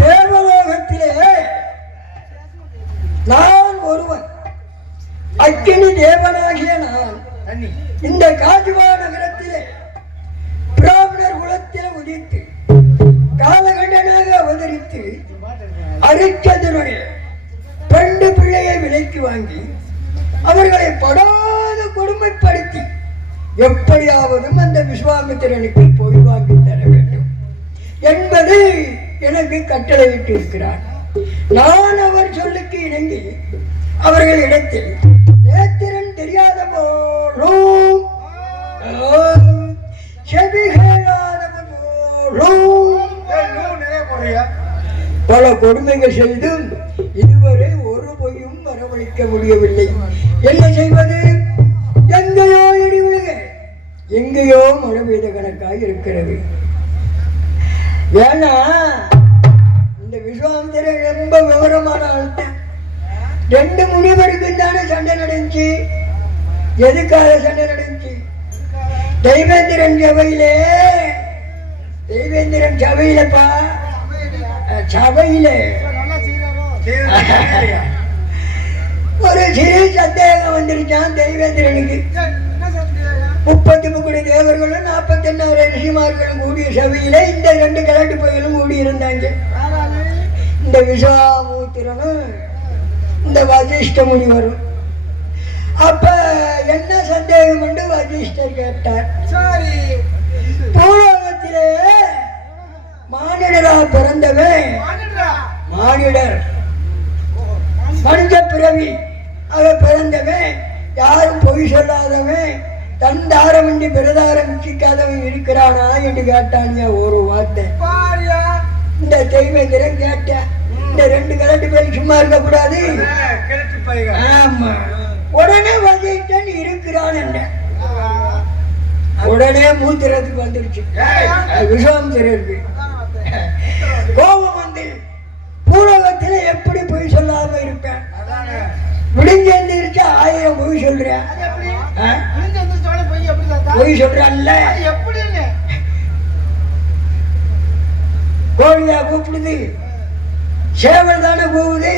தேவலோகத்திலே நான் ஒருவன், அக்கினி தேவனாகிய நான் இந்த காஜுவா நகரத்திலே பிராமணர் குலத்தில் உதித்து காலகண்டனாக அவதரித்து அரிச்சந்திரனுடைய 2 பிள்ளையை விலைக்கு வாங்கி அவர்களை படாத கொடுமைப்படுத்தி எப்படியாவதும் அந்த விஸ்வாமித்திரனுக்கு பொய் வாங்கி தர வேண்டும் என்பதை எனக்கு கட்டளையிட்டு இருக்கிறார். நான் அவர் சொல்லுக்கு இணங்கி அவர்களிடத்தில் நேத்திரன் தெரியாத போலும் செவி கேளாதவன் போலும் பல கொடுமைகள் செய்தும் இதுவரை ஒரு பொய்யும் வரவழைக்க முடியவில்லை. என்ன செய்வது? எங்கேயோ இடி விழுக, எங்கேயோ மழை பெய்த கணக்காக இருக்கிறது. ஏன்னா இந்த விஸ்வாமித்திரன் ரொம்ப விவரமான ஆள்தான். 2 முனிவருக்கு தானே சண்டை நடந்துச்சு. எதுக்காக சண்டை நடந்துச்சு? தெய்வேந்திரன் சபையிலப்பா, சபையில ஒரு சிறு சந்தேகம் வந்துருச்சான் தெய்வேந்திரனுக்கு. 33 தேவர்களும் 48 ரிஷிமார்களும் கூடிய சபையில இந்த 2 கலட்டு பையனும் கூடி இருந்தாங்க. இந்த விஸ்வாமித்திரனும் இந்த வசிஷ்ட முனிவரும். அப்ப என்ன சந்தேகம் உண்டு வசிஷ்டர் கேட்டார். பூலோகத்திலே மானிடரா பிறந்தவன், மானிடர் மனித பிறவி அவ பிறந்தவன், யாரும் பொய் சொல்லாதவன், தன் தாரமின்றி பிரதாரம் சிக்காதவன் இருக்கிறானா என்று கேட்டானியா ஒரு வார்த்தை. இந்த தெய்வேந்திரன் கேட்ட இந்த 2 கலட்டு பேர் சும்மா இருக்க கூடாது. ஆமா, உடனே வசிஷ்டன் இருக்கிறான் என்ற உடனே மூத்திரத்துக்கு வந்துருச்சு. விஸ்வாமித்திரருக்கு கோபம் வந்து பூலோகத்துல எப்படி பொய் சொல்லாம இருப்பேன்? விடிஞ்செந்திருச்சா 1000 பொய் சொல்றேன். பொய் சொல்றான்ல, கோழியா கூப்பிடுது, சேவல் தானே போகுது.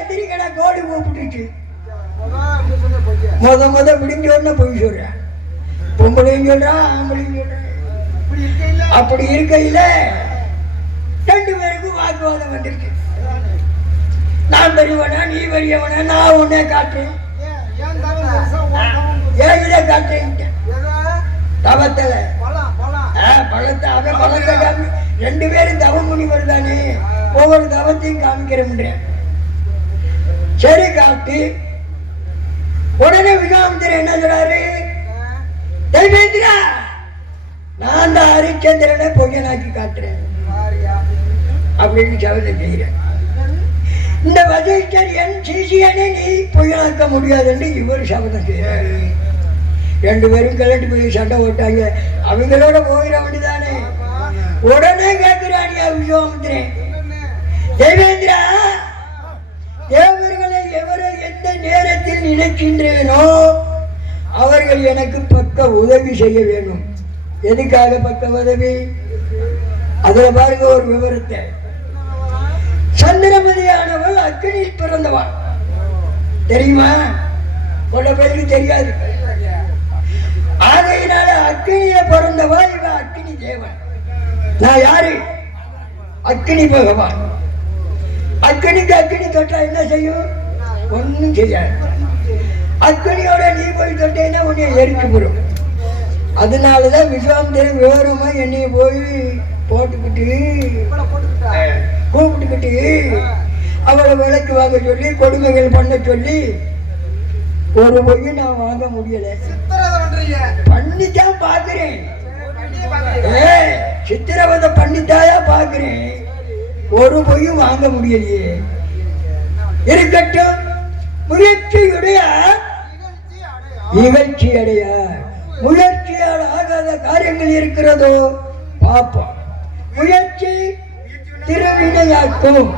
எதிரிக்கடா கோழி கூப்பிட்டுச்சு. முத விடிஞ்ச உடனே பொய் சொல்றேன். பொம்பளையும் சொல்றான், ஆம்பளையும் சொல்றேன். அப்படி இருக்கையில 2 பேருக்கும் வாக்குவாதம் வந்துருக்கு. நான் பெரியவனா, நீ பெரியவனா, நான் உன்னை காட்டுறேன், ஏன் காட்டுறேன் தவத்துல பழத்தை அவன் பழத்தை காமி. 2 பேரும் தவம் முனிவர் தானே, ஒவ்வொரு தவத்தையும் காமிக்கிறேன். சரி காட்டு. உடனே விஸ்வாமித்திரன் என்ன சொல்றாரு? தெய்வேந்திரா, நான் தான் ஹரிச்சந்திரனை பொய்யனாக்கி காட்டுறேன் அப்படின்னு சபதம் செய்கிறேன். இந்த வசிஷ்டர் என் சிஷியனை நீ பொய்யனாக்க முடியாதுன்னு இவர் சபதம் செய்கிறாரு. 2 பேரும் கிளட்டு போய் சண்டை போட்டாங்க. அவங்களோட போகிற வேண்டிதானே. உடனே கேட்கிறானியா விஸ்வாமித்திரன், தெய்வேந்திரா, தேவர்களை எவரை எந்த நேரத்தில் நினைக்கின்றேனோ அவர்கள் எனக்கு பக்க உதவி செய்ய வேண்டும். எதுக்காக பக்க உதவி? அதுல பாருங்க ஒரு விவரத்தை. சந்திரமதியானவள் அக்கினியில் பிறந்தவள் தெரியுமா? உள்ள பேருக்கு தெரியாது. ஆகையினால அக்கினியில பிறந்தவா இவ அக்கினி தேவன். நான் யாரு? அக்கினி பகவான். அக்கினிக்கு அக்கினி தொட்டா என்ன செய்யும்? ஒன்னும் செய்யாது. அக்கினியோட நீ போய் தொட்டேன்னா உன்னை எரிச்சு போடும். அதனாலதான் விஸ்வாமித்திரன் விவரமா என்னைய போய் போட்டுக்கிட்டு கூப்பிட்டுக்கிட்டு அவளை விலைக்கு வாங்க சொல்லி கொடுமைகள் பண்ண சொல்லி ஒரு பொய் நான் வாங்க முடியல. பண்ணித்தான் பாக்குறேன். சித்திரவதை பண்ணித்தாயா பாக்குறேன். ஒரு பொய்யும் வாங்க முடியலையே. இருக்கட்டும், முயற்சியுடைய நிகழ்ச்சி அடைய. முயற்சியால் ஆகாத காரியங்கள் இருக்கிறதோ பார்ப்போம். முயற்சி திருவினையாக்கும்.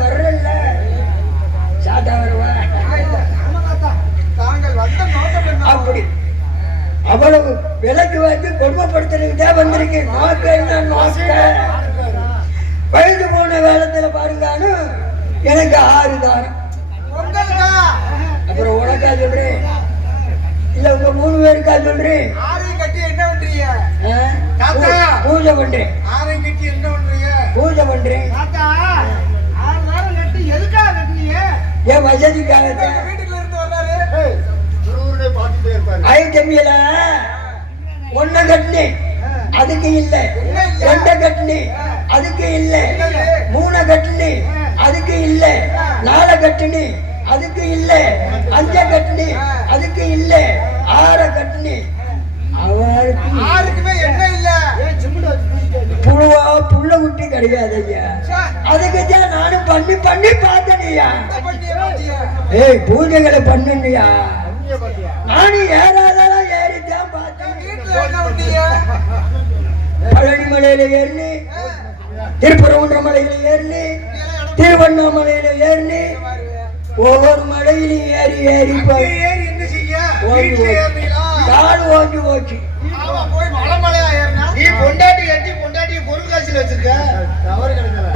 வர்றல சாதா வர விலைக்கு வாங்கி கொடுமைப்படுத்துறதுக்கு தான் வந்திருக்கேன். நோக்க என்ன நோக்க? வயது போன காலத்துல பாருங்கானு எனக்கு 6 தாரம். அப்புறம் உனக்கா சொல்றேன் இல்ல உங்க 3 பேருக்கா சொல்றேன். பூஜை பண்றேன். பூஜை பண்றேன். என் வசதிக்காக ஐட்டமியில 1 கட்டினி அதுக்கு இல்ல, 2 கட்டினி அதுக்கு இல்ல, 3 கட்டினி அதுக்கு இல்ல, 4 கட்டினி அதுக்கு இல்ல, 5 கட்டினி அதுக்கு இல்ல, 6 கட்டினி அவருக்குமே என்ன இல்ல. புழுவா புள்ள குட்டி கிடையாது ஐயா. அதுக்குதான் நானும் பண்ணி பண்ணி பார்த்தனையா. ஏய் பூஜைகளை பண்ணுங்கய்யா. நானும் ஏறாதான் ஏறித்தான் பார்த்தேன். பழனி மலையில ஏறினி, திருப்பரங்குன்ற மலையில ஏறினி, திருவண்ணாமலையில ஏறினி, ஒவ்வொரு மலையிலும் ஏறி ஏறி போய் கால் ஓஞ்சி போச்சு.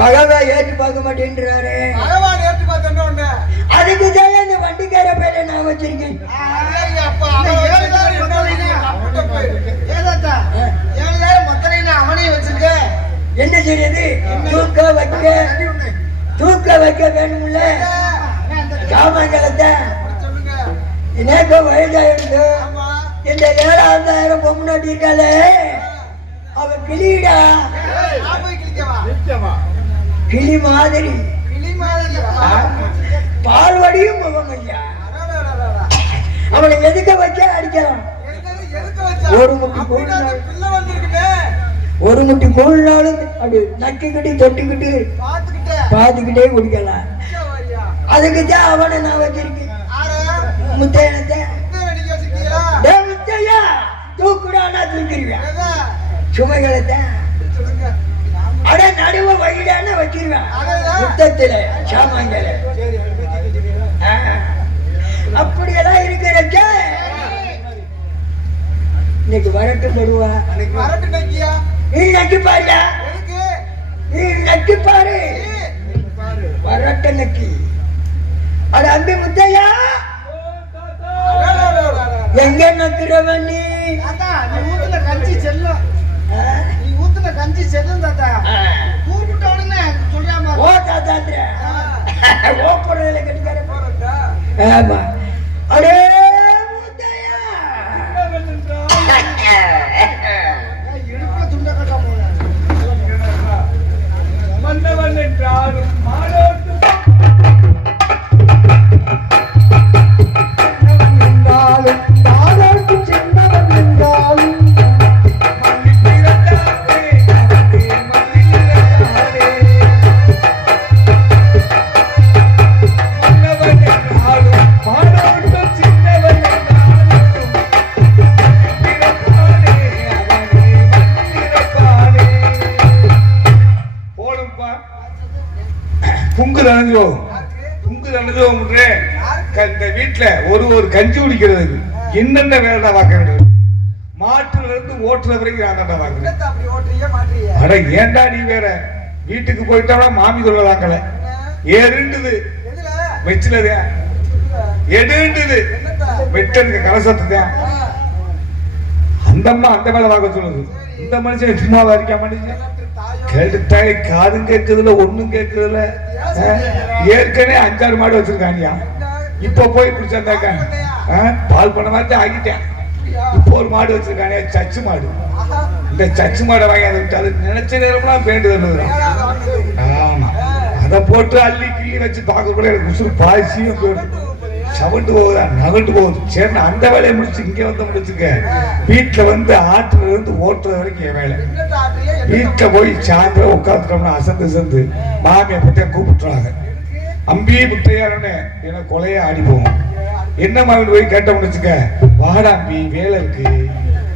பகவா ஏற்றி பார்க்க மாட்டேன்றாரு. அதுக்கு தான் இந்த வண்டிக்கார பேரை நான் வச்சிருக்கேன். என்ன செய்யறது? தூக்க வைக்க வேணும்ல காமங்கலத்தை. எனக்கு வயதாயிருந்து இந்த 7,000 பொம்னாட்டி இருக்காளே அவ கிளிடா. கிளி மாதிரி பால்வடியும் முகம் ஐயா. அவனை எதுக்க வச்சா அடிக்கலாம். ஒரு முட்டி கோல்னாலும் அப்படி நக்கிக்கிட்டு தொட்டிக்கிட்டு பார்த்துக்கிட்டே குடிக்கலாம். அதுக்கு தான் அவனை நான் வச்சிருக்கேன். முத்தையனத்தை முத்தையா தூக்குடானா தூக்கிடுவேன். சுமைகளை அட நடுவ வழிடான வச்சிருவேன். முத்தத்துல சாமான்கள அப்படியெல்லாம் இருக்கிறச்ச இன்னைக்கு வரட்டும் வருவா. நீ நக்கி பாருயா, நீ நக்கி பாரு. வரட்ட நக்கி. அட அம்பி முத்தையா எங்க நக்குறவன் நீ? ஊத்துல கஞ்சி செல்லும். நீ ஊத்துல கஞ்சி செல்லும் தாத்தா. கூப்பிட்ட உடனே சொல்றாமா ஓ தாத்தான்ற ஓ போறதுல கடிக்கார போறதா. ஆமா. அடே முத்தையா இடுப்புல துண்ட கட்ட போற மன்னவன் என்றாலும் மாலோட்டு இந்த வீட்டுல ஒரு கஞ்சி குடிக்கிறதுக்கு என்னென்ன வேலை பார்க்க வேண்டியது. மாட்டுல இருந்து ஓட்டுற வரைக்கும் நான் பார்க்கிறேன். அட ஏண்டா நீ வேற வீட்டுக்கு போயிட்டா மாமி சொல்ல வாங்கல ஏறுண்டுது வெச்சிலதே எடுண்டுது வெட்டனுக்கு கலசத்துதான். அந்த அம்மா அந்த வேலை பார்க்க சொல்லுது. இந்த மனுஷன் சும்மாவா இருக்க மனுஷன் கேட்டுட்டாய் காதும் கேட்குதுல ஒண்ணும் கேட்குதுல. ஏற்கனவே 5-6 மாடு வச்சிருக்கானியா. இப்ப போய் பிடிச்சாண்டாக்க பால் பண்ண மாதிரி ஆகிட்டேன். இப்போ ஒரு மாடு வச்சிருக்கானே சச்சு மாடு. இந்த சச்சு மாடை வாங்கி அதை விட்டு அது நினைச்ச நேரம்லாம் வேண்டுதல். ஆமா அதை போட்டு அள்ளி கிள்ளி வச்சு பார்க்கக்குள்ள எனக்கு உசுறு பாய்ச்சியும் போயிடும். சவண்டு போகுதா நகண்டு போகுது. சரி அந்த வேலையை முடிச்சு இங்க வந்து முடிச்சுக்க. வீட்டுல வந்து ஆற்றுல இருந்து ஓட்டுறது வரைக்கும் என் வேலை. வீட்டுல போய் சாயந்தரம் உட்காந்துட்டோம்னா அசந்து மாமியை பத்தியா கூப்பிட்டுறாங்க. அம்பி முத்தையாருன்னு எனக்கு கொலைய ஆடி போகும். என்ன மாமி போய் கேட்ட முடிச்சுக்க வாடா அம்பி வேலை இருக்கு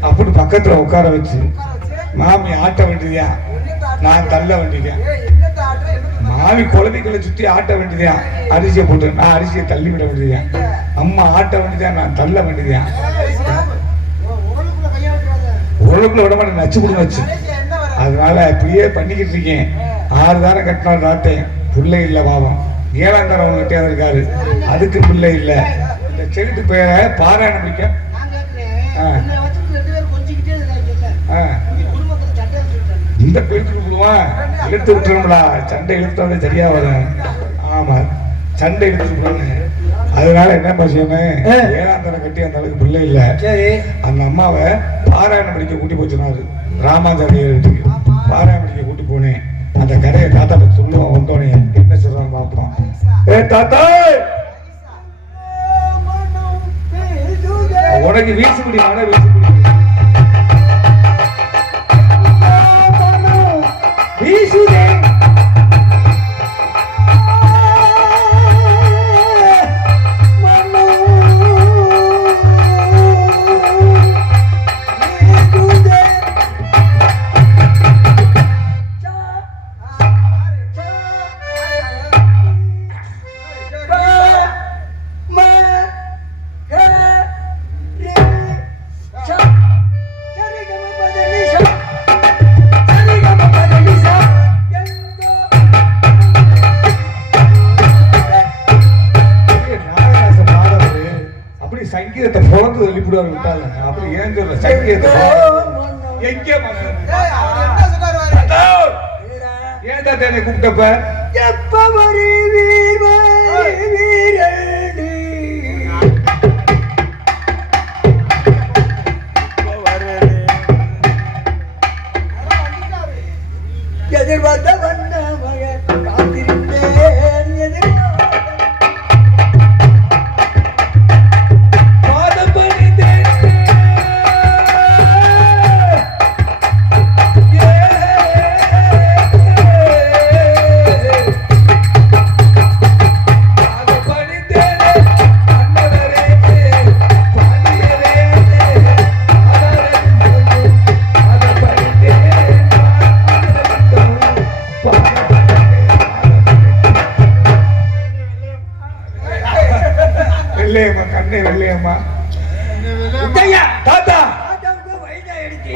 அப்படின்னு பக்கத்துல உட்கார வச்சு மாமி ஆட்ட வேண்டியதியா நான் தள்ள வேண்டியதியா. மாமி குழந்தைகளை சுத்தி ஆட்ட வேண்டியதியா அரிசியை போட்டு நான் அரிசியை தள்ளி விட வேண்டியதியா. அம்மா ஆட்ட வேண்டியதா நான் தள்ள வேண்டியதியா. ஓரளவுக்குள்ள விட மாட்டேன், நச்சு கொடுங்க வச்சு. அதனால இப்படியே பண்ணிக்கிட்டு இருக்கேன். 6 தாரம் கட்டினா ராத்தேன், பிள்ளை இல்லை பாவம். 7ஆம் தாரம் அவங்க கிட்டே இருக்காரு, அதுக்கு பிள்ளை இல்லை. இந்த செவிட்டு பேரை பாராயணம் பிடிக்க இந்த பேருக்கு விடுவான், இழுத்து விட்டுறோம்டா. சண்டை இழுத்தாலே சரியா வரும். ஆமா, சண்டை இழுத்து விடுவாங்க. அதனால என்ன செய்யணும், 7ஆம் தாரம் கட்டி அந்த அளவுக்கு பிள்ளை இல்லை. அந்த அம்மாவை பாராயணம் படிக்க கூட்டி போச்சுனாரு. ராமாச்சாரிய வீட்டுக்கு பாராயணம் படிக்க கூட்டி போனேன். அந்த கதையை தாத்தா சொல்லுவான். வந்தோடனே என்ன சொல்றாங்க பார்ப்போம். ஏ தாத்தா, உனக்கு வீசுபடி ஆனா வீசுபடி வீசுதே. சங்கீதத்தை பிறந்து வெளிப்படுவார் விட்டாங்க. அப்படி ஏன் சொல்ற சங்கீதத்தை எங்க ஏன் தாத்தா என்னை கூப்பிட்டப்ப எப்ப எதிர்பார்த்த வண்ண மகன் காத்திருந்தேன்.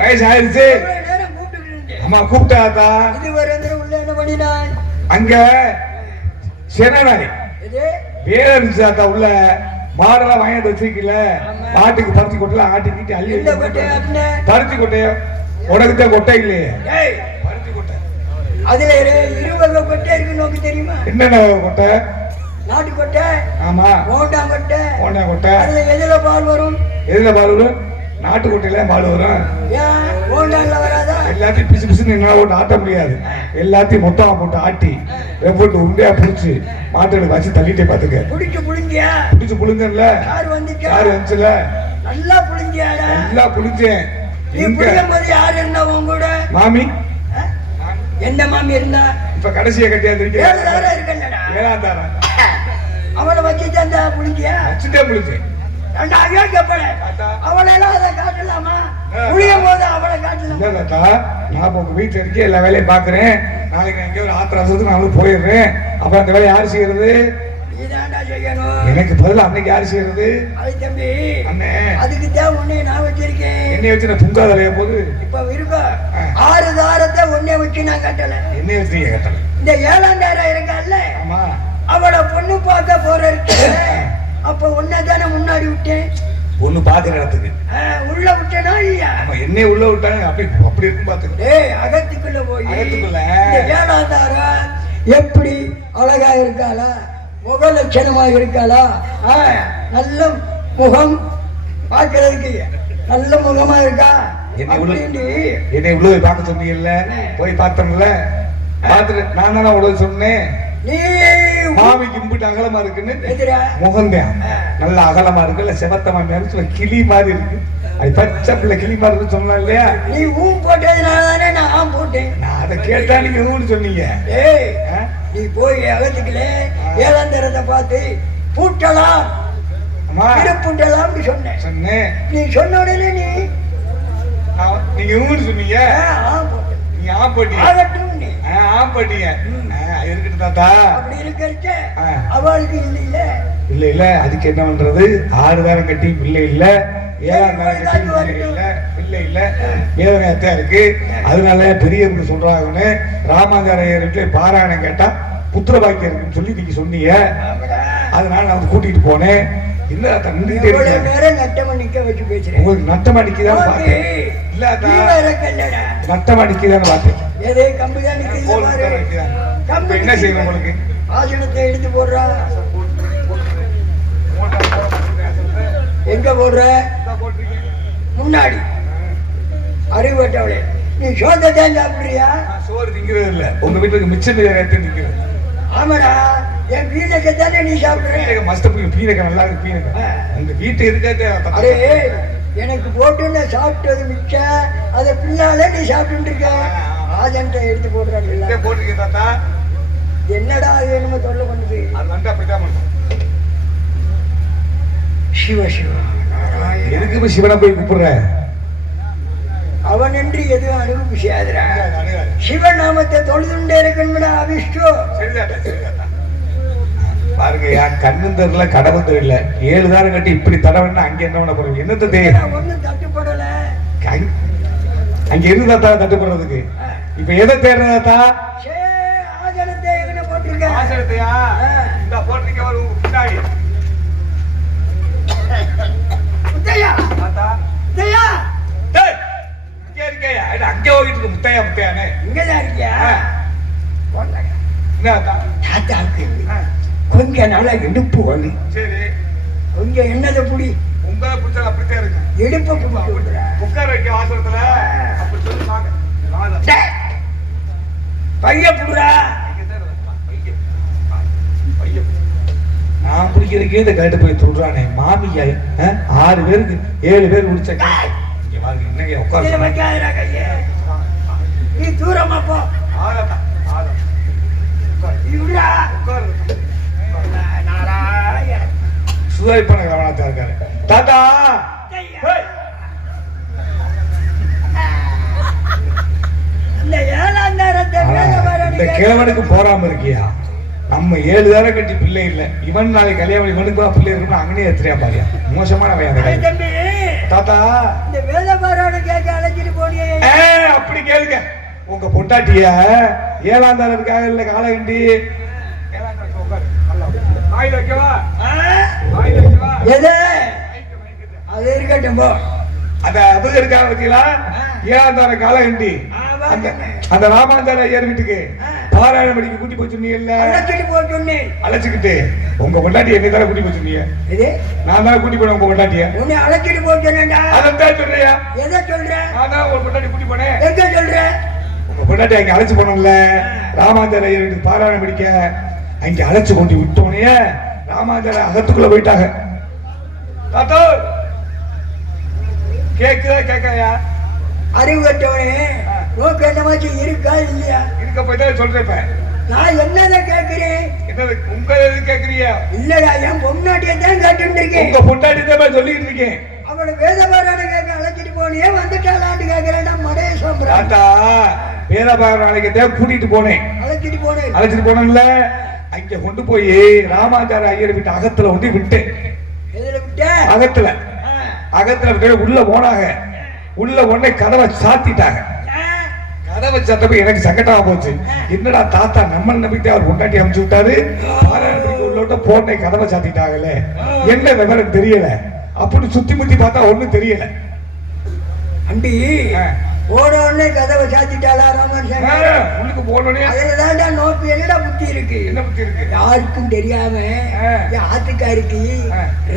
வயசாயிருச்சு. அம்மா கூப்பிட்டாத்தா. அங்க சேனாய் வேற இருந்துச்சு தாத்தா. உள்ள மாடெல்லாம் வாங்கிட்டு வச்சிருக்கல, மாட்டுக்கு பருத்தி கொட்டல ஆட்டிக்கிட்டு அள்ளி பருத்தி கொட்டையோ உனக்கு தான் கொட்டை இல்லையே. பருத்தி கொட்டை அதுல 20 கொட்டை இருக்கு. நோக்கி தெரியுமா என்னென்ன கொட்டை? நாட்டு கொட்டை. ஆமா, ஓண்டா கொட்டை. ஓண்டா கொட்டை. அதுல எதுல பால் வரும்? எதுல பால் வரும்? நாட்டு கொட்டையில பால் வரும். எல்லாத்தையும் பிசு பிசுன்னு என்னால ஒன்று ஆட்ட முடியாது. எல்லாத்தையும் மொத்தமா போட்டு ஆட்டி போட்டு உண்டையா புடிச்சு மாட்டுக்கு வச்சு தள்ளிட்டே பாத்துக்க. புடிச்சு புளிஞ்சியா? புடிச்சு புளிஞ்சல. யாரு வந்துச்சுல? நல்லா புளிஞ்சியா? நல்லா புளிஞ்சேன். நீ புளியும்போது யாரு இருந்தா உன் கூட? மாமி. என்ன மாமி இருந்தா? இப்ப கடைசியா கட்டியா இருக்கு. 7 தாரம் இருக்கல்லடா. 7ஆம் தாரம் அவளை வச்சுட்டு அந்த புளிஞ்சியா? வச்சுட்டே புளிஞ்சேன். அவளெல்லாம் அதை காட்டலாமா? புளியும் போது அவளை காட்டலாம். நான் உங்க வீட்டுல இருக்கேன், எல்லா வேலையும் பாக்குறேன். நாளைக்கு எங்கேயோ ஒரு ஆத்திர அவசரத்துக்கு நானும் போயிடுறேன். அப்ப அந்த வேலை யாரு செய்யறது? எனக்கு பதில் அன்னைக்கு யாரு செய்யறது? தம்பி அண்ணே, அதுக்கு தான் உன்னை நான் வச்சிருக்கேன். என்னைய வச்சு நான் துங்காதலைய போது இப்ப இருக்கா 6 தாரத்தை உன்னை வச்சு நான் கட்டல. என்னைய வச்சு நீங்க கட்டல. இந்த 7ஆம் தாரம் இருக்கல்ல, ஆமா, அவளை பொண்ணு பார்க்க போற இருக்கு. அப்ப உன்னதானே முன்னாடி விட்டேன். ஒண்ணு பாக்குற இடத்துக்கு உள்ள விட்டேனா இல்லையா? என்ன உள்ள விட்டாங்க. அப்படி இருக்கும் பாத்துக்க. அகத்துக்குள்ள போய் அகத்துக்குள்ள 7ஆம் தாரம் எப்படி அழகா இருக்காளா? முக லட்சணமா இருக்காளா? நல்ல முகம் பாக்குறதுக்கு நல்ல முகமா இருக்கா? என்னை உள்ள பார்க்க சொன்னீங்கல்ல, போய் பார்த்தோம்ல. பார்த்துட்டு நான் தானே உள்ள சொன்னேன். நீ மாமி கும்பிட்டு அகலமா இருக்குன்னு முகந்தேன். நல்ல அகலமா இருக்குல்ல, செவத்தமா மேல கிளி மாதிரி இருக்கு. அது பச்சை பிள்ளை கிளி மாதிரி இருக்கு சொன்னா இல்லையா? நீ போட்டதுனாலதானே நான் போட்டேன். நான் அதை கேட்டா நீங்க ஊன்னு சொன்னீங்க. நீ போய் அகத்துக்கல 7ஆம் தாரத்தை பார்த்து பூட்டலாம் பூட்டலாம் சொன்னேன். நீ சொன்ன உடனே நீங்க ஊன்னு சொன்னீங்க. நீங்க போட்டீங்க. போட்டீங்க. இருக்கட்டும் தாத்தா. அப்படி இருக்க அவளுக்கு இல்ல இல்ல இல்ல. அதுக்கு என்ன பண்றது? 6 தாரம் கட்டி பிள்ளை இல்ல. ஏழாம் நாள் இல்லை இல்ல வேதனையத்தான் இருக்கு. அதனால பெரியவங்க சொல்றாங்கன்னு ராமாச்சாரிய வீட்டுல பாராயணம் கேட்டா புத்திர பாக்கியம் இருக்குன்னு சொல்லி நீங்க சொன்னீங்க. அதனால நான் கூட்டிட்டு போனேன். இல்ல நட்டமா நிக்க வச்சு பேசுறேன். உங்களுக்கு நட்டமா நிக்கதான் பார்த்தேன். இல்ல நட்டமா நிக்கதான் பார்த்தேன். எதே கம்பிதான் நிக்க. என்ன செய்யணும் உங்களுக்கு? ஆசனத்தை எடுத்து போடுறா. எங்க போடுற? முன்னாடி. அறிவுட்டவளே, நீ சோத்தை சாப்பிடுறியா? சோறு திங்கிறது இல்ல, உங்க வீட்டுக்கு மிச்சம் திங்கிறது. ஆமாடா, என் பீனக்கை தானே நீ சாப்பிடுற. மஸ்த பீனக்கை நல்லா இருக்கு. பீனக்கை உங்க வீட்டு இருக்க. அரே, எனக்கு போட்டு சாப்பிட்டது மிச்சம், அதை பின்னால நீ சாப்பிட்டு இருக்க. ஆஜன்ட்ட எடுத்து போடுறாங்க. போட்டுருக்கேன் தாத்தா. என்னடா அது என்னமோ தொல்லை பண்ணுது. அது வந்து அப்படித்தான் பண்ணும். சிவ சிவ நாராயண. எதுக்கு சிவனை போய் கூப்பிடுற? அவன் என்று எதுவும் அனுபவி செய்யாதுரா. சிவநாமத்தை தொழுதுண்டே இருக்கணும்டா அவிஷ்டு. பாருங்க, என் கண்ணு தெரியல, கடவுள் தெரியல. 7 தாரம் கட்டி இப்படி தடவைன்னா அங்க என்ன பண்ண போறீங்க? என்னத்த தெரியும்? ஒன்னும் தட்டுப்படல. அங்க இருந்து தாத்தா தட்டுப்படுறதுக்கு. இப்ப எதை தேடுறதா? ஆசனத்தை எங்க போட்டிருக்க? ஆசனத்தையா? இந்த போட்டிருக்க ஒரு பின்னாடி. முத்தையா தாத்தா, முத்தையா டேய் இங்க இருக்கேயா? அங்கே போயிட்டு முத்தையா முத்தையானே. இங்கதான் இருக்கியா? என்ன தாத்தா? தாத்தாவுக்கு கொஞ்ச நாளா இடுப்பு வலி. சரி, கொஞ்சம் என்னதை புடி. உங்களை பிடிச்சது அப்படித்தான் இருக்கு. இடுப்பை உட்கார வைக்க ஆசிரத்துல அப்படி சொல்லி பைய புடுறா. நான் பிடிக்கிறதுக்கே இந்த கேட்டு போய் சொல்றானே மாமியா. 6 பேருக்கு 7 பேர் முடிச்ச என்னங்க உட்கார. நீ தூரமா போ. சுதாரிப்பான கவனத்தா இருக்காரு தாத்தா. இந்த கிழவனுக்கு போறாம இருக்கியா? நம்ம 7 தாரம் கட்டி பிள்ளை இல்ல. இவன் நாளைக்கு கல்யாணம் இவனுக்கு பிள்ளை இருக்கணும். அங்கனே எத்திரியா பாரியா? மோசமான பையன் தாத்தா. இந்த வேத பாராயணம் கேட்க அழைச்சிட்டு போனியே. அப்படி கேளுங்க. உங்க பொட்டாட்டிய 7ஆம் தாரம் இருக்காங்க இல்ல காலகண்டி. அது இருக்கட்டும் போ. அது இருக்கா பார்த்தீங்களா? 7ஆம் தாரம் காலகண்டி. அந்த ராமாந்தார ஐயர் வீட்டுக்கு பாராயணம் படிக்க கூட்டி போச்சுன்னீங்கல்ல. அழைச்சிக்கிட்டு உங்க பொண்டாட்டி என்னை தானே கூட்டி போச்சுன்னீங்க. நான் தானே கூட்டி போனேன் உங்க பொண்டாட்டிய. உன்னை அழைச்சிட்டு போச்சேன்டா. அதான் சொல்றியா? எதை சொல்ற? நான் தான் உங்க பொண்டாட்டி கூட்டி போனேன். எங்க சொல்ற? உங்க பொண்டாட்டி அங்க அழைச்சு போனோம்ல ராமாந்தார ஐயர் வீட்டுக்கு பாராயணம் படிக்க. அங்க அழைச்சு கொண்டு விட்டோனே ராமாந்தார அகத்துக்குள்ள போயிட்டாங்க. தாத்தா கேக்குதா கேட்கலையா? அறிவு கட்டவனே, நோக்கு என்னமாச்சு இருக்கா இல்லையா? இருக்க போய்தான் சொல்றேன். நான் என்னதான் கேட்கிறேன்? என்னது உங்க எது கேக்குறியா? இல்லடா, என் பொண்டாட்டியை தான் கேட்டுட்டு இருக்கேன். உங்க பொண்டாட்டி தான் சொல்லிட்டு இருக்கேன். அவளை வேதபாராயணம் கேட்க அழைச்சிட்டு போனியே, வந்துட்டாளான்னு கேட்கிறேன். மடேசம் தாத்தா, வேதபாராயணம் தான் கூட்டிட்டு போனேன். அழைச்சிட்டு போனேன்ல. அங்க கொண்டு போய் ராமாச்சார ஐயர் வீட்டு அகத்துல கொண்டு விட்டேன். எதுல விட்ட? அகத்துல விட்டு உள்ள போனாங்க. உள்ள உடனே கதவை சாத்திட்டாங்க. கதவை சாத்தப்ப எனக்கு சங்கடமா போச்சு. என்னடா தாத்தா நம்ம நம்பிட்டு அவர் பொண்டாட்டி அனுப்பிச்சு விட்டாரு. உள்ள போனே கதவை சாத்திட்டாங்கல்ல, என்ன விவரம் தெரியல. அப்படி சுத்தி முத்தி பார்த்தா ஒண்ணும் தெரியல. அண்டி ஓடோடனே கதவை சாத்திட்டாளா ராமசாமி? உள்ளுக்கு போனோடனே அதுலதான்டா நோக்கு. என்னடா புத்தி இருக்கு? என்ன புத்தி இருக்கு? யாருக்கும் தெரியாம ஆத்துக்காருக்கு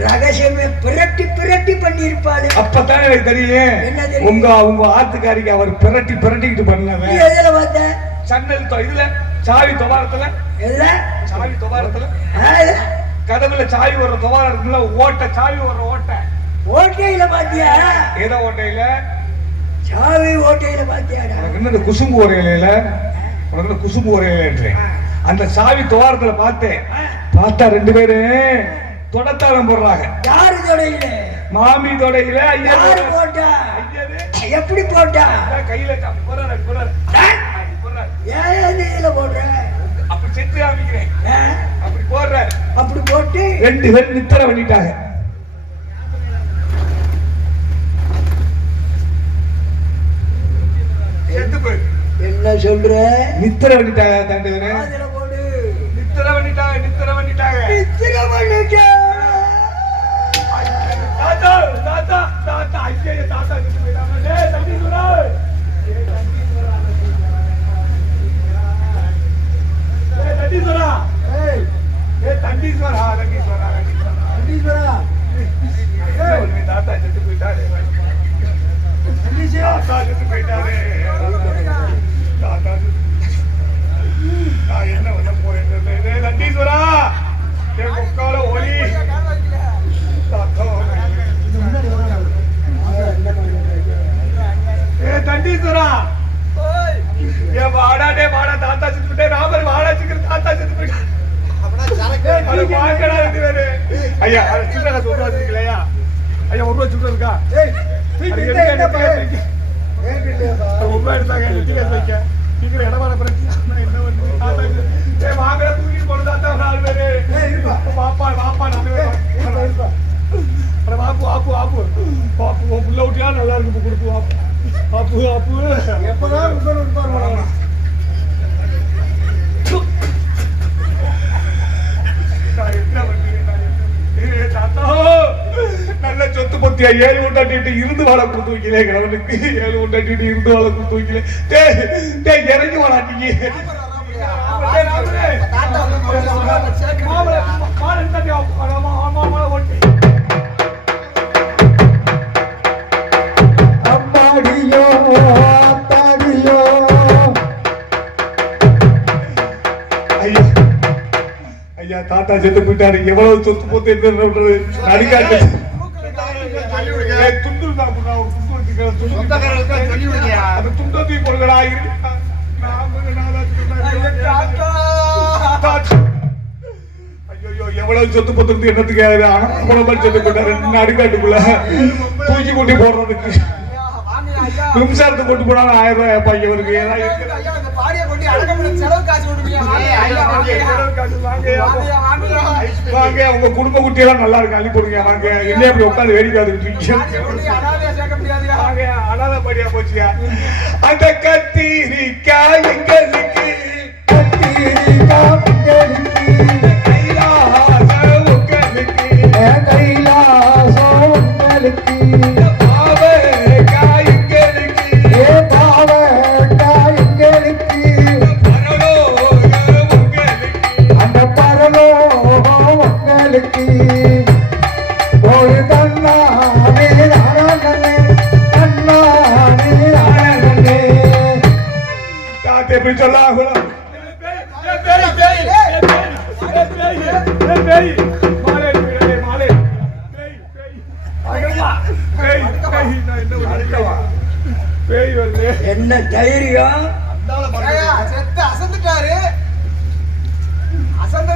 ரகசியமே பிரட்டி பிரட்டி பண்ணி இருப்பாரு. அப்பதான் எனக்கு தெரியும். என்ன தெரியும்? உங்க ஆத்துக்காரிக்கு அவர் பிரட்டி பிரட்டிக்கிட்டு பண்ணவன். எதுல பார்த்த? சன்னல் இதுல சாவி துவாரத்துல. எதுல? சாவி துவாரத்துல. கதவுல சாவி வர்ற துவாரம் இருக்குல்ல, ஓட்டை சாவி வர்ற ஓட்டை. ஓட்டையில பாத்தியா? ஏதோ ஓட்டையில சாவி ஓட்டையில பாத்தியாடா? உனக்கு என்ன குசும்பு வரையில? உனக்கு குசும்பு வரையில அந்த சாவி துவாரத்துல பார்த்தேன். பார்த்தா 2 பேரு தொடத்தாளம் போடுறாங்க. யாரு தொடையில? மாமி தொடையில. ஐயா போட்டா? எப்படி போட்டா? கையில போடுற. ஏன் இதுல போடுற? அப்படி செத்து காமிக்கிறேன். அப்படி போடுற. அப்படி போட்டு 2 பேர் நித்திர பண்ணிட்டாங்க. போய் என்ன சொல்ற? நித்திர பண்ணிட்டாங்க தாண்டவரே. அதுல போடு. நித்திர பண்ணிட்டாங்க. நித்திர பண்ணிட்டாங்க. தாத்தா தாத்தா தாத்தா ஐயா தாத்தா கிட்ட போயிடாம டேய் தண்டீஸ்வரா. ஏய் தண்டீஸ்வரா. ஏய் தண்டீஸ்வரா. ஏய் தாத்தா செத்து போயிட்டாரு. தாத்தா செத்து போயிட்டாரு. தாத்தா நான் என்ன பண்ண போறேன்? ஏய் தண்டீஸ்வரா. ஏய் கொக்கால ஒலி. தாத்தா தண்டீஸ்வரா ஏ வாடா டே வாடா தாத்தா செத்து போயிட்டே ராமர் வாடா சீக்கிரம் தாத்தா செத்து போயிட்டாரு. அது பாக்கடா இது வேற. ஐயா சில்லற சொல்றாரு இல்லையா? ஐயா ஒரு ரூபா சில்லற இருக்கா? ஏய் என்ன பாரு. ஏன் இல்லையா? ஒரு ரூபா எடுத்தாங்க டிக்கெட் வைக்க. சீக்கிரம் இடமான பிரச்சனை என்ன வந்து தாத்தா ஏய் வாங்கடா தூக்கி போடு தாத்தா நாலு பேரு. ஏய் இருப்பா பாப்பா நாலு பேரு. இருப்பா. அட பாப்பு ஆப்பு ஆப்பு பாப்பு உன் புள்ள விட்டியா நல்லா இருக்கு கொடுத்து பாப்பு ஆப்பு ஆப்பு எப்பதான் உட்கார் நல்ல சொத்து பத்தியா 7 ஊட்டாட்டிட்டு இருந்து வாழ கொடுத்து வைக்கல கிழவனுக்கு 7 ஊட்டாட்டிட்டு இருந்து வாழ கொடுத்து வைக்கல. டேய் இறங்கி வாழாட்டிங்க அம்மாடியோ அத்தாடியோ. ஐயா ஐயா தாத்தா செத்து போயிட்டாரு. எவ்வளவு சொத்து போத்து என்ன நடிக்காட்டு துண்டத்தை கொடுக்கடா. ஐயோ எவ்வளவு சொத்து பத்து என்னத்துக்கு அனப்பணம் சொத்து போட்டாரு நடுக்காட்டுக்குள்ள தூக்கி கொண்டு போடுறதுக்கு மின்சாரத்தை கொண்டு போனாலும் 1000 ரூபாய் பையவருக்கு வாங்க உங்க குடும்ப குட்டியெல்லாம் நல்லா இருக்கு அள்ளி போடுங்க. வாங்க என்ன அப்படி உட்காந்து வேடிக்கை அனாத படியா போச்சுங்க. அந்த கத்திரிக்கா எங்களுக்கு கைலாசம் உங்களுக்கு எப்படி சொல்ல என்ன தைரியம்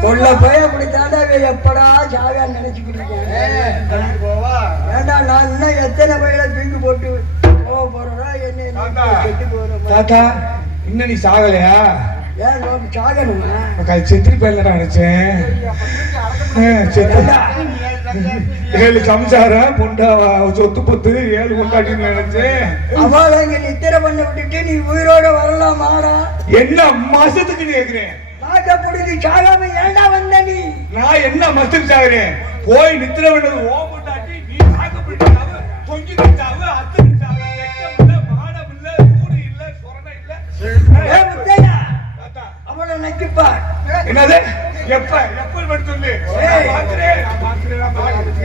கொள்ள போய் அப்படி தாண்டா எப்படா சாவியா நினைச்சுக்கிட்டு ஏண்டா நான் இன்னும் எத்தனை பயில தூக்கி போட்டு போக போறா என்ன தாத்தா இன்னும் நீ சாகலையா? ஏன் நோக்கு சாகணுமா? செத்துட்டு போயில நினைச்சேன். 7 சம்சாரம் பொண்டா சொத்து பத்து 7 கொண்டாட்டின்னு நினைச்சேன். அவளை இங்க நித்திர பண்ண விட்டுட்டு நீ உயிரோட வரலாமாடா? என்ன மாசத்துக்கு கேக்குறேன்? நாக்க பிடிச்சி சாகாம ஏண்டா வந்த நீ? நான் என்ன மஸ்துக்கு சாகுறேன்? போய் நித்திர பண்ணது ஓ பொண்டாட்டி நீ நாக்க பிடிச்சாவ தொங்கி நிச்சாவ அத்து நிச்சாவ வெட்கம் இல்ல மானம் இல்ல சூடு இல்ல சொரணை இல்ல. அவளை நக்கிப்பா என்னது எப்ப சொல்லு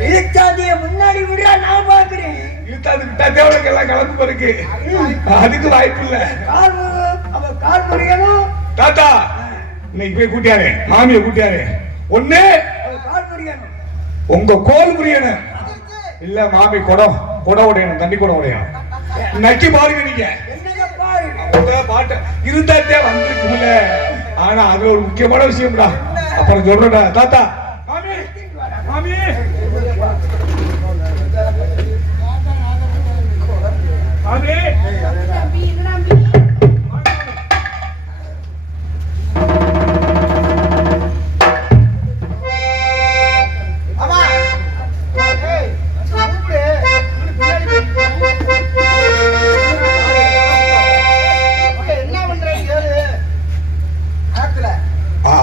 இழுத்தாதிய முன்னாடி விடுறா நான் பாக்குறேன். இழுத்தாது விட்டாதே எல்லாம் கலந்து பிறகு அதுக்கு வாய்ப்பு இல்ல. கால் புரியணும் தாத்தா இன்னைக்கு போய் கூட்டியாரு மாமியை கூட்டியாரு. ஒண்ணு கால் புரியணும் உங்க கோல் புரியணும் இல்ல மாமி குடம் உடையணும் தண்ணி குடம் உடையணும். நக்கி பாருங்க நீங்க பாட்டு இருந்தாத்தே வந்துருக்குல்ல. ஆனா அதுல ஒரு முக்கியமான விஷயம்டா அப்புறம் சொல்றடா தாத்தா. மாமி மாமி மாமி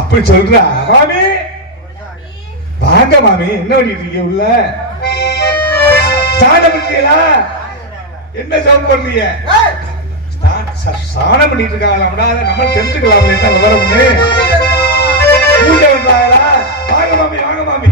அப்படி சொல்றா மாமி. வாங்க மாமி, என்ன பண்ணிட்டு இருக்கீங்க உள்ள? ஸ்நானம் பண்ணீங்களா? என்ன சாப்பிட்டு பண்ணீங்க? ஸ்நானம் பண்ணிட்டு இருக்காங்களா? நம்ம தெரிஞ்சுக்கலாம் என்ன விவரம்னு. பூஜை பண்றாங்களா? வாங்க மாமி, வாங்க மாமி.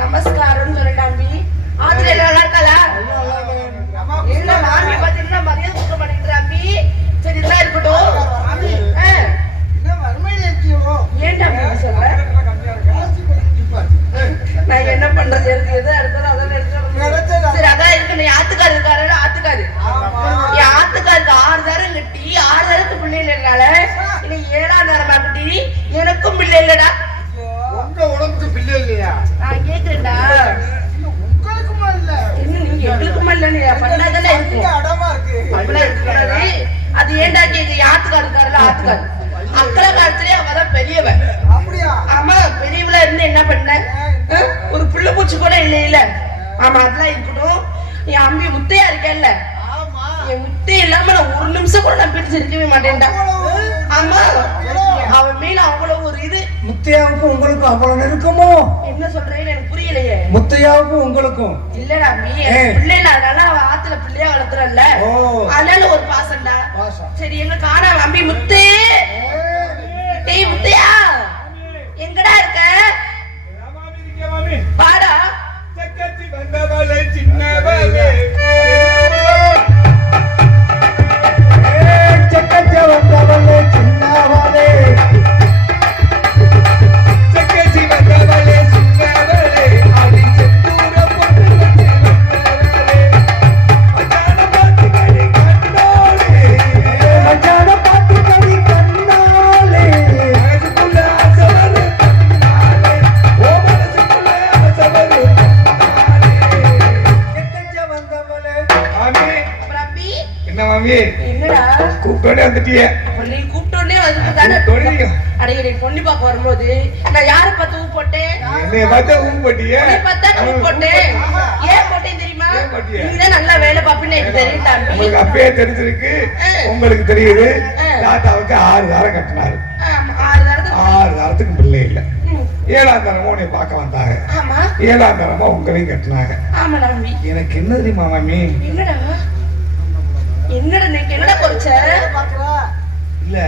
நமஸ்காரம் சொல்லிட்டாம்பி. ஆத்துல நல்லா இருக்கா? இல்ல மாமி பாத்தீங்கன்னா மரியாதை கொடுக்க மாட்டேங்கிறாம்பி. சரி இதெல்லாம் இருக்கட்டும். ஏன்டா சொல்ற? நான் என்ன பண்றது? எனக்கு எதா இருக்கோ அதான் எடுத்து. சரி அதான் இருக்கு. நீ ஆத்துக்காரு இருக்காரு, ஆத்துக்காரு என் ஆத்துக்காருக்கு 6 தரம் கட்டி 6 தரத்துக்கு பிள்ளை இல்லைனால இனி 7ஆம் தரமா கட்டி எனக்கும் பிள்ளை இல்லடா. உங்க உடம்புக்கு பிள்ளை இல்லையா? நான் கேக்குறேன்டா. உங்களுக்குமா இல்ல? இன்னும் நீங்க எங்களுக்குமா இல்லன்னு பண்ணாதானே இருக்கும். அடமா இருக்கு. அப்படிலாம் இருக்கக்கூடாது. அது ஏன்டா கேக்கு? ஆத்துக்காரு இருக்காருல்ல, ஆத்துக்காரு அக்கறை காலத்திலே அவதான் பெரியவன். அப்படியா? ஆமா, பெரியவளா இருந்து என்ன பண்ண? ஒரு புள்ள பூச்சி கூட இல்ல. ஆமா அதெல்லாம் இருக்கட்டும். என் அம்பி முத்தையா இருக்கேன்ல, ஆமா. என் முட்டை இல்லாம நான் ஒரு நிமிஷம் கூட நான் பிரிச்சு இருக்கவே மாட்டேன்டா. ஆமா, அவன் மேல அவ்வளவு ஒரு இது. முத்தையாவுக்கும் உங்களுக்கும் அவ்வளவு நெருக்கமோ? என்ன சொல்றேன்னு எனக்கு புரியலையே. முத்தையாவுக்கும் உங்களுக்கும் இல்லடா அம்பி, பிள்ளைல அதனால அவ ஆத்துல பிள்ளையா வளர்த்துறல்ல, அதனால ஒரு பாசம்டா. சரி எங்க காணாம அம்பி முத்தே. டேய் முத்தையா, எங்கடா இருக்க? வாடா. சக்கத்தி வந்தவளே சின்னவளே, சக்கச்ச வந்தவளே சின்னவளே, சக்கத்தி வந்தவளே சின்னவளே, அடி செந்தூர பொட்டு வந்தவளே, மச்சான பாத்து கடி கண்ணோலே, மச்சான பாத்து கடி கண்ணாலே, மனசுக்குள்ள ஆசை வருது தன்னாலே, ஓ மனசுக்குள்ள ஆசை வருது தன்னாலே. சக்கச்ச வந்தவளே. மாமி, அப்புறம் அம்பி என்ன மாமி என்னடா? கூப்பிட்டோடே வந்துட்டியே? அப்புறம் நீ கூப்பிட்டோன்னே வந்துட்டு தானே. அடையடை பொண்ணு பார்க்க வரும்போது நான் யாரை பார்த்து ஊ போட்டேன்? என்னைய பார்த்தா ஊ போட்டியே? நீ பார்த்தா ஊ போட்டேன். ஏன் போட்டேன் தெரியுமா? ஏன் போட்டியே? நீதான் நல்லா வேலை பார்ப்பேன்னு எனக்கு தெரியும் தம்பி. உங்களுக்கு அப்பயே தெரிஞ்சிருக்கு, உங்களுக்கு தெரியுது. தாத்தாவுக்கு 6 தாரம் கட்டினாரு. ஆமா, 6 தரத்துக்கு 6 தாரத்துக்கு பிள்ளை இல்லை. 7ஆம் தரமா உன்னை பார்க்க வந்தாங்க. ஆமா 7ஆம் தரமா உங்களையும் கட்டினாங்க. ஆமா தம்பி. எனக்கு என்ன தெரியுமா மாமி? என்னடா என்னடா நீக்கு என்னடா குறைச்ச? பாக்குறா? இல்ல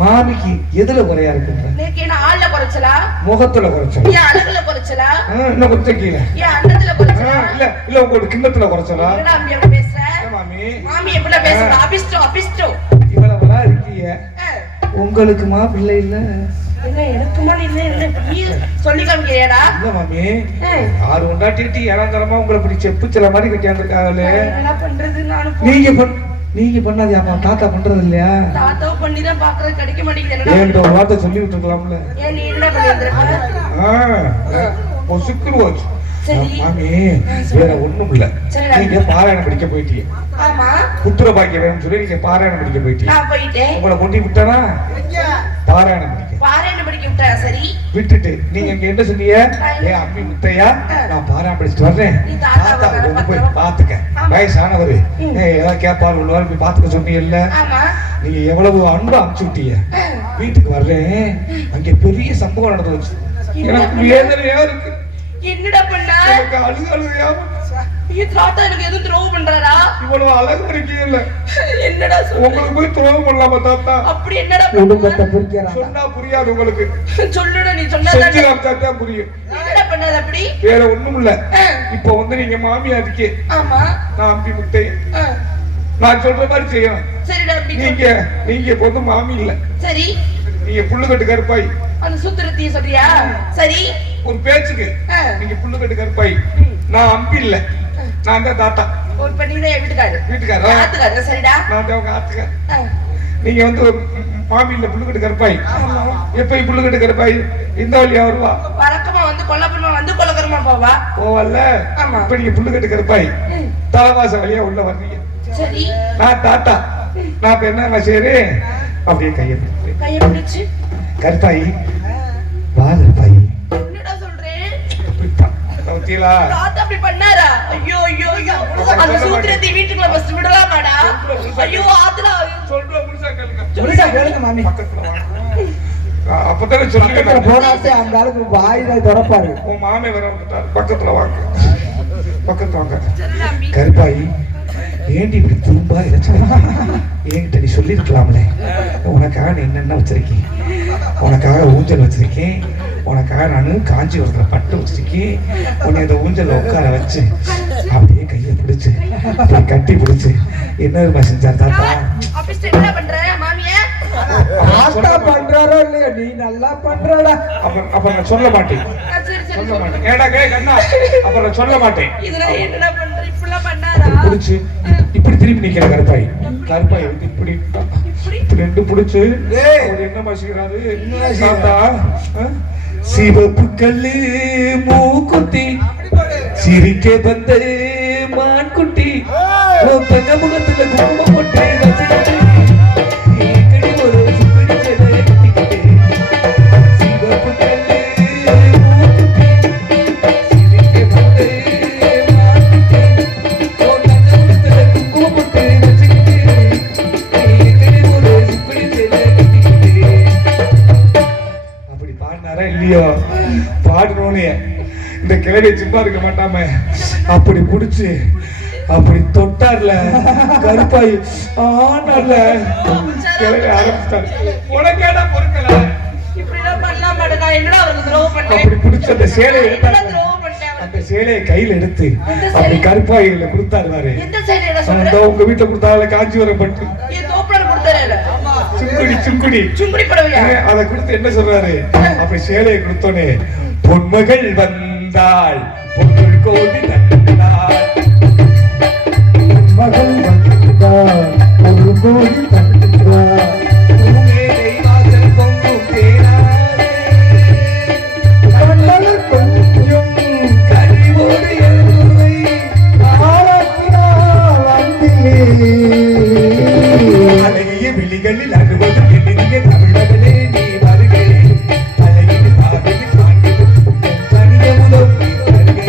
மாமிக்கு எதுல குறையா இருக்குன்ற? நீக்கு என்ன ஆள்ல குறைச்சலா? முகத்துல குறைச்சல. ஏன் அழகுல குறைச்சலா? இன்னும் கொஞ்சம் கீழே. ஏன் அண்டத்துல குறைச்சலா? இல்ல இல்ல உங்களோட கிண்ணத்துல குறைச்சலா? என்னடா அம்பி எப்படி பேசுற? மாமி மாமி எப்படி பேசுற? அபிஸ்டோ அபிஸ்டோ. இவ்வளவுலாம் இருக்கீங்க, உங்களுக்கு மாப்பிள்ளை இல்ல? என்ன எனக்குமா இல்லை என்ன நீ சொல்லி காமிக்கிறியாடா இல்ல மாமி 6 கொண்டாட்டி ஏழாந்தரமா உங்களை இப்படி செப்பு சில மாதிரி கட்டியாந்துருக்காங்களே என்ன பண்றது நானும் நீங்க பண்ணாது அப்பா தாத்தா பண்றது இல்லையா தாத்தாவை பண்ணி தான் பாக்குறது கிடைக்க மாட்டேங்குது என்கிட்ட ஒரு வார்த்தை சொல்லி விட்டுருக்கலாம்ல ஏன் நீ என்ன பண்ணிருக்க பொசுக்குன்னு போச்சு சரி. மாமி வேற ஒண்ணும் இல்ல சரிடா. நீங்க பாராயணம் படிக்க போயிட்டீங்க ஆமா புத்திர பாக்கியம் வேணும்னு சொல்லி நீங்க பாராயணம் படிக்க போயிட்டீங்க நான் போயிட்டேன் உங்களை கொண்டு விட்டானா பாராயணம் படிக்க பாறைன்னு படிக்க விட்டா சரி விட்டுட்டு நீங்க இங்க என்ன சொன்னீங்க ஏ அம்மி முத்தையா நான் பாராயணம் படிச்சுட்டு வர்றேன் நீ தாத்தா தாத்தா கொண்டு போய் பத்திரமா. பாத்துக்க ஆமா. வயசானவரு ஏதாவது கேட்பாரு உள்ளவாரு போய் பாத்துக்க சொன்னீங்கல்ல ஆமா நீங்க எவ்வளவு அன்பு அனுப்பிச்சு விட்டீங்க வீட்டுக்கு வர்றேன் அங்க பெரிய சம்பவம் நடந்து வச்சு எனக்கு வேதனையா இருக்கு என்னடா பண்ணா எனக்கு அழுகையா ஐயோ தாத்தா எனக்கு எதுவும் துரோகம் பண்றாரா இவ்வளவு அழகு இருக்கீங்கல்ல என்னடா சொல்ற உங்களுக்கு போய் துரோகம் பண்ணலாமா தாத்தா அப்படி என்னடா குடும்பத்தை பிரிக்கிறான் சொன்னா புரியாது உங்களுக்கு சொல்லுடா நீ சொன்னா செஞ்சு காமிச்சா புரியும் என்னடா பண்ணாத அப்படி வேற ஒண்ணும் இல்ல இப்ப வந்து நீங்க மாமியாருக்கு ஆமா நான் அம்பி முட்டை ஆ. நான் சொல்ற மாதிரி செய்யணும் சரிடா அப்படி நீங்க நீங்க இப்ப வந்து மாமி இல்ல சரி நீங்க புல்லுக்கட்டு கருப்பாய் அந்த சூத்திரத்தைய சொல்றியா சரி ஒரு பேச்சுக்கு ஆ. நீங்க புல்லுக்கட்டு கருப்பாய் நான் அம்பி இல்ல நான் தான் தாத்தா ஒரு பண்ணிதான் என் வீட்டுக்காரா ஆத்துக்காரர் சரிடா நான் தான் உங்க ஆத்துக்க ஆ. நீங்க வந்து ஒரு மாமி இல்ல புல்லுக்கட்டு கருப்பாய் எப்ப புல்லுக்கட்டு கருப்பாய் இந்த வழியா வருவா வழக்கமா வந்து கொல்லப்புறமா வந்து கொல்லக்கரமா போவா போவல்ல ஆமா. இப்ப நீங்க புல்லுக்கட்டு கருப்பாய் தலைவாச வழியா உள்ள வர்றீங்க சரி நான் தாத்தா நான் இப்ப என்ன செய்யறேன் அப்படியே கையை பிடிக்கிறேன். கைய பிடிச்சு கருப்பாய் வா கருப்பாய் என்னடா சொல்றேன் இப்படித்தான். கவுத்தியலா? தாத்தா அப்படி பண்ணாரா ஐயோ ஐயோ ஐயோ அந்த சூத்திரத்தை வீட்டுக்குள்ள பஸ்ட் விடலாமாடா ஐயோ ஆத்துடா சொல்றேன் முழுசா கேளுங்க. முழுசா கேளுங்க மாமி பக்கத்துல வாங்க. அப்பதானே சொல்லுங்க பக்கத்துல போனாத்தே அந்த அளவுக்கு வாயில திறப்பாரு உன் மாமே வர வந்துட்டாரு பக்கத்துல வாங்க பக்கத்துல வாங்க சரிடா அம்பி கருப்பாய் ஏண்டி இப்படி துரும்பா என்கிட்ட நீ சொல்லிருக்கலாம்ல உனக்காக நான் என்னென்ன வச்சிருக்கேன் உனக்காக ஊஞ்சல் வச்சிருக்கேன் உனக்காக நான் காஞ்சிபுரத்துல பட்டு வச்சிருக்கேன் உன்னை இந்த ஊஞ்சல்ல உட்கார வச்சு அப்படியே கையை பிடிச்சு அப்படியே கட்டி பிடிச்சு என்ன செஞ்சார் தாத்தா அப்படி என்ன பண்ற மாமியே தாத்தா பண்றாரோ இல்லையா நீ நல்லா பண்றடா அப்ப நான் சொல்ல மாட்டேன் சரி சரி சொல்ல மாட்டேன் ஏடா கண்ணா அப்ப நான் சொல்ல மாட்டேன் இதுல என்னடா பண்ற இப்படிலாம் பண்ணாரா பிடிச்சு இப்படி திரும்பி நிக்கிற கருப்பாய் கருப்பாய் வந்து இப்படி இப்படி ரெண்டு பிடிச்சு அவர் என்ன மாசிக்கிறாரு தாத்தா சிவப்பு கல்லு மூக்குத்தி சிரிக்க வந்த மான்குட்டி தங்க முகத்துல குங்குமம் போட்டு வச்சுக்கிட்டு ஏக்கடி ஒரு சுப்படி செலை கட்டிக்கிட்டு சிவப்பு கல்லு மூக்குத்தி சிரிக்க வந்த மான்குட்டி தங்க முகத்துல குங்குமம் போட்டு வச்சுக்கிட்டு ஏக்கடி ஒரு சுப்படி செலை கட்டிக்கிட்டு அப்படி பாடினாரா இல்லையோ பாடணும்னு இந்த கிழவி சும்மா இருக்க மாட்டாம அப்படி புடிச்சு அப்படி தொட்டார்ல கருப்பாய் ஆனார்ல கிழவி ஆரம்பிச்சாரு உனக்கேடா பொறுக்கல இப்படிலாம் பண்ணலாம் மாட்டேன் நான் என்னடா அவருக்கு துரோகம் பண்ணேன் அப்படி புடிச்சு அந்த சேலையை என்னடா எடுத்தாரு துரோகம் பண்ணேன் அவருக்கு? அந்த சேலையை கையில எடுத்து அப்படி கருப்பாயில கொடுத்தாரு பாரு எந்த சைடு என்ன சொல்ற அந்த உங்க வீட்டுல கொடுத்தால காஞ்சிபுரம் பட்டு என் தோப்புல கொடுத்தாரு சுங்குடி சுங்குடி சுங்குடி படவையா அதை கொடுத்து என்ன சொல்றாரு அப்படி சேலையை கொடுத்தோனே பொன்மகள் வந்தாள் பொங்கல் கோடி தந்தாள் மகள் வந்தார் ஒரு கோடி தந்தார் பூமேலை வாசல் பொங்கும் தேனாரே கண்ணல் கொஞ்சம் கனிவோடு எழுதுவை ஆரத்தினால் வந்திலே அழகிய விழிகளில் அழுவது எண்ணிய தமிழர்களே நீ வருகே அழகிய தாவியில் காண்கிறது கனிய முதல் நீ வருகே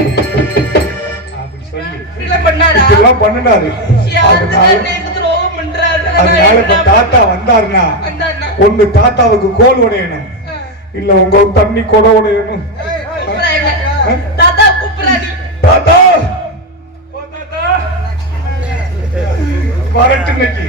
அப்படி சொல்லி இப்படிலாம் பண்ணாரா இதெல்லாம் பண்ணினாரு யாருக்கு அதனால எனக்கு துரோகம் பண்றாரு அதனால இப்ப தாத்தா வந்தாருன்னா வந்தாருன்னா ஒண்ணு தாத்தாவுக்கு கோல் உடையணும் இல்ல உங்க தண்ணி கொடை உடையணும் தாத்தா கூப்பிடுறாடி தாத்தா ஓ தாத்தா வரட்டு இன்னைக்கு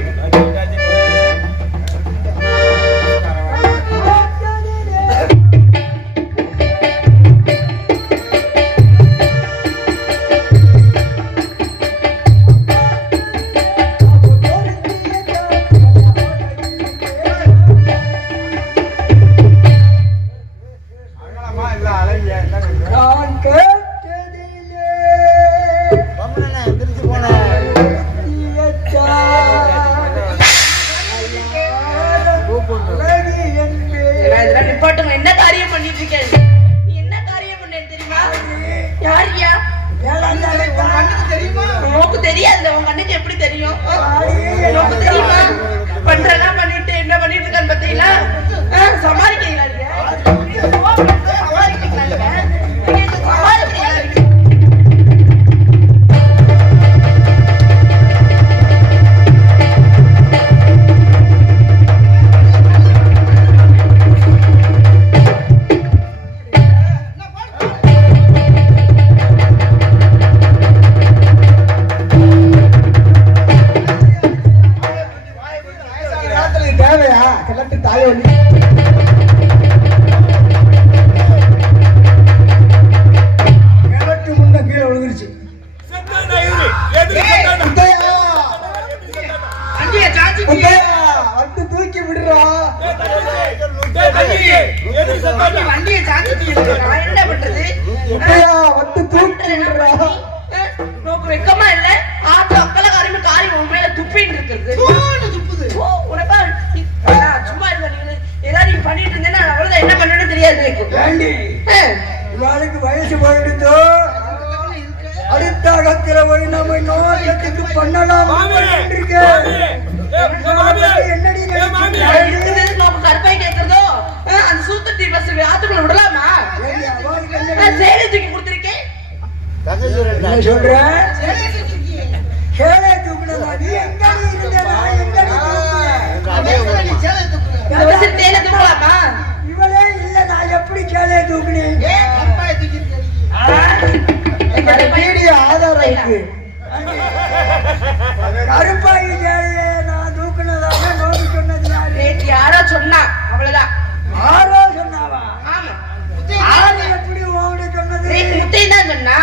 தாயோலி. கிழட்டு முன்ன கீழே விழுந்துருச்சு. முத்தையா, வண்டியை சாச்சி முத்தையா, வந்து தூக்கி விடுறா. வண்டியை சாச்சி நான் என்ன பண்றது? முத்தையா, வந்து தூக்கி விடுறா. நோக்கு வெக்கமா இல்ல ஆட்டு அக்கல காரியமே காரியம் உன் மேல துப்பிட்டு இருக்குது. ஓ, உனக்கா சும்மா இருக்க நீங்க ஏதாவது நீ பண்ணிட்டு இருந்தேன்னா அவ்வளவுதான் என்ன பண்ணணும்னு தெரியாது எனக்கு. ஏண்டி இவாளுக்கு வயசு போயிடுதோ அடுத்த அகத்துல போய் நம்ம நோக்கத்துக்கு பண்ணலாம் என்னடி இருக்குது நோக்கு கருப்பாய் கேட்கறதோ அந்த சூத்தட்டி பஸ் ஆத்துக்குள்ள விடலாமா? சேலை தூக்கி கொடுத்துருக்கேன். என்ன சொல்ற சேலை தூக்குனதா? நீ எங்கடி இருந்த? நான் எங்கடி இந்த வயசுல தேயிலை தூக்கலாமா? இவளே இல்ல, நான் எப்படி சேலையை தூக்குனேன்? வீடியோ ஆதாரம் இருக்கு. கருப்பாயி சேலையை நான் தூக்குனதாக நோக்கி சொன்னது யாரு? நேற்று யாரோ சொன்னா அவ்வளவுதான். ஆரோ சொன்னாவா? ஆமா, ஆறு எப்படி உங்ககிட்ட சொன்னது? நேற்று முத்தை தான் சொன்னா.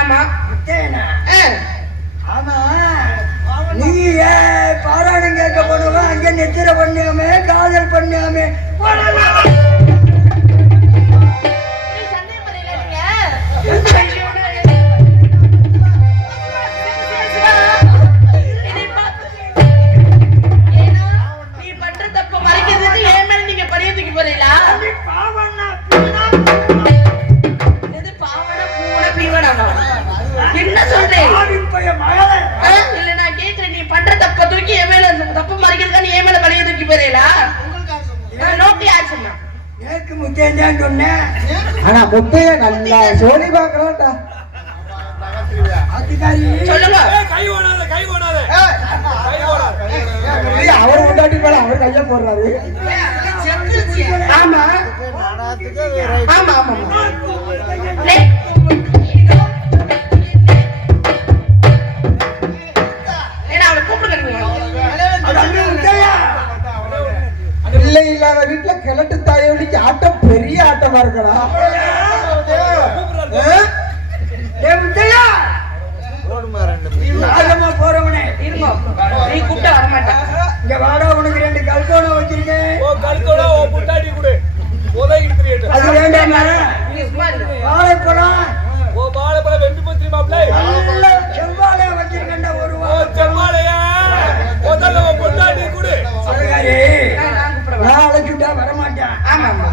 ஆமா, முத்தேனா? ஆ. ஆமா, நீ ஏன் பாராயணம் கேட்க போனவ அங்க நித்திர பண்ணியாமே காதல் பண்ணியாமே நீ சந்தேகப்படுறீங்க நீங்க? ஏன்னா, நீ பண்ற தப்ப மறைக்கிறதுக்கு என் மேல நீங்க பழிய தூக்கி போறீங்களா? எது பாவனா பூவனா பீவனாமா? என்ன சொல்றேன்? இல்ல நான் கேக்குறேன், நீ பண்ற தப்ப தூக்கி என் மேல தப்பு மறைக்கிறதுக்கா நீ என் மேல பழிய தூக்கி போறீங்களா? நோக்கு யார் சொன்னா? எனக்கு முத்தேன் தான் சொன்னேன். ஆனா முத்தையா நல்லா சொல்லி பாக்கலாம்டா. அதிகாரி சொல்லுங்க. அவர் கொண்டாட்டி மேல அவர் கையா போடுறாரு. ஆமா ஆமா ஆமா லே. ஏன்னா அவளை கூப்பிடுங்க. இல்லை இல்லாத வீட்டுல கிழட்டு தாயோலிக்கு ஆட்டம் பெரிய ஆட்டமா இருக்கலாம். ராஜமா போறவனே இருங்க, நீ கூப்பிட்டு வரமாட்டேன். இங்க வாடா, உனக்கு 2 கல்கோணம் வச்சிருக்கேன். அது வேண்டாமா? நீ சும்மா இருங்க. வாழைப்பழம் நல்ல செவ்வாழையா வச்சிருக்கேன்டா ஒரு அதிகாரி நான் கூப்பிடுவேன். நான் அழைச்சுட்டா வரமாட்டேன். ஆமா ஆமா.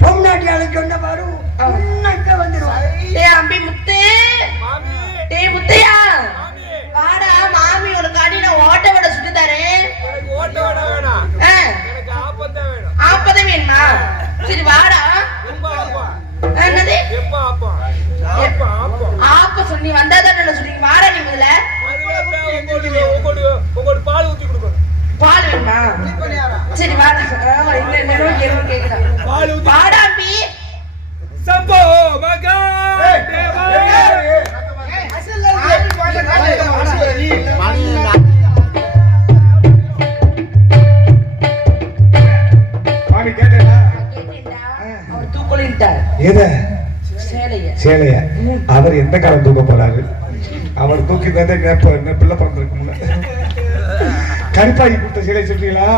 பொம்நாட்டி அழைச்சோன்னா பாரு உன்னக்க வந்துருவான். டேய் அம்பி முத்தே, டேய் முத்தையா வாடா, மாமி உனக்கு அடியில ஓட்ட வடை சுட்டு தரேன். ஆப்பதே வேணுமா? சரி வாடா. என்னது ஆப்ப சொல்லி வந்தாதான் என்ன சொல்றீங்க? வாடா நீ முதல்ல. பால் வேணுமா? சரி வாடா. என்ன கேக்குறா? வாடா அம்பி. சம்போ மகா மாமி கேட்டா கேட்டேன்டா. அவர் தூக்கலிட்டார் எத சேலைய. சேலைய அவர் எந்த காலம் தூக்க போறாரு? அவர் தூக்கி தந்தே பிள்ளை பிறந்திருக்கு முன்ன. கருப்பாகி கொடுத்த சேலை சொல்றீங்களா?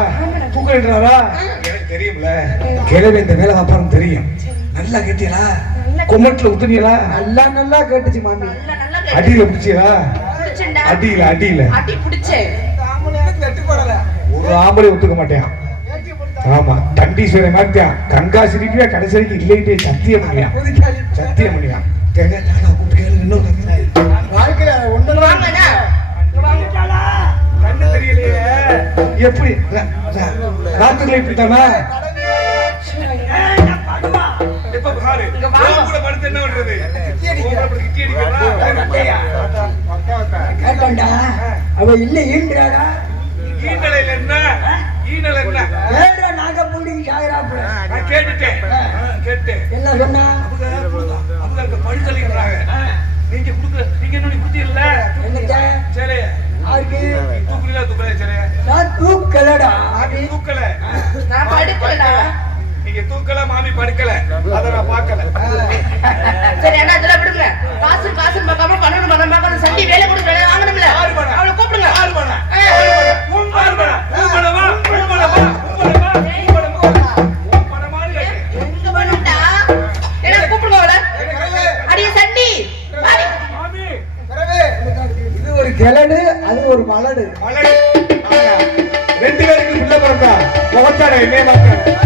தூக்கலின்றாரா? எனக்கு தெரியும்ல, கிழமை இந்த வேலை வாப்பான்னு தெரியும். நல்லா கேட்டீங்களா? குமட்டில் உத்துனீங்களா? நல்லா நல்லா கேட்டுச்சு மாமி. நல்லா நல்லா கேட்டு அடியில பிடிச்சீங்களா? பிடிச்சேன்டா. அடியில அடியில அடி பிடிச்சேன். ஒரு ஆம்பளை ஒத்துக்க மாட்டேன். ஆமா, தண்டீஸ்வரன் மாத்தியான் கங்கா சிரிப்பியா கடைசி வரைக்கும் இல்லைட்டே சத்தியம் பண்ணியா. சத்தியம் பண்ணியா. வாழ்க்கையில ஒண்ணு வாங்கடா. கண்ணு தெரியலையே. எப்படி ராத்திரில இப்படி தானா? இப்ப பாரு இங்க வாங்க. கூட படுத்து என்ன பண்றது? கிட்டி அடிக்கிறா. கேட்டா அவ இல்ல ஈன்றாடா. ஈனலைல என்ன? ஈனல என்ன? வேற நாகப்பூடிக்கு சாகுறாப்புல. நான் கேட்டுட்டேன். கேட்டேன். என்ன சொன்னா? அவங்க பழி சொல்லிக்கிறாங்க. நீங்க குடுக்குற நீங்க என்ன குடுத்தீங்கல்ல? என்னத்த? சேலைய யாருக்கு? தூக்குறீங்களா? தூக்கல சேலைய. நான் தூக்கலடா. தூக்கல. நான் படுக்க படுக்கல அதை நான் பார்க்கல. சரி அண்ணா இதெல்லாம் விடுங்க. காசு காசு பார்க்காம பண்ணணும் பண்ண பார்க்காம சண்டி வேலை கொடுத்து வேலை வாங்கணும்ல. அவளை கூப்பிடுங்க. எங்க பண்ணுட்டா என்ன கூப்பிடுங்க அவளை. அடியே சண்டி வாடி. இது ஒரு கிழடு, அது ஒரு மலடு. ரெண்டு பேருக்கு பிள்ளை பிறந்தா முகச்சாட என்னைய பார்க்க